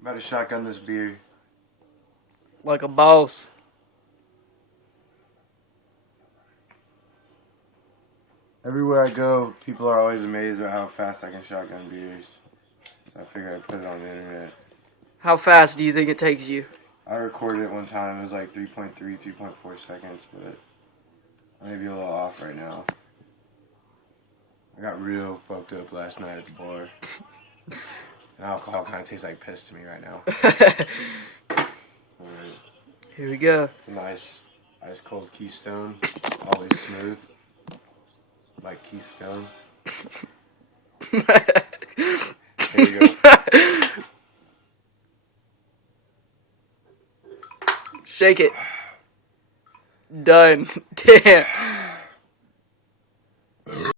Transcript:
About to shotgun this beer. Like a boss. Everywhere I go, people are always amazed at how fast I can shotgun beers. So I figured I'd put it on the internet. How fast do you think it takes you? I recorded it one time. It was like 3.3, 3.4 seconds, but I may be a little off right now. I got real fucked up last night at the bar. And alcohol kind of tastes like piss to me right now. Alright. Here we go. It's a nice, ice cold Keystone. Always smooth. Like Keystone. Here you go. Shake it. Done. Damn.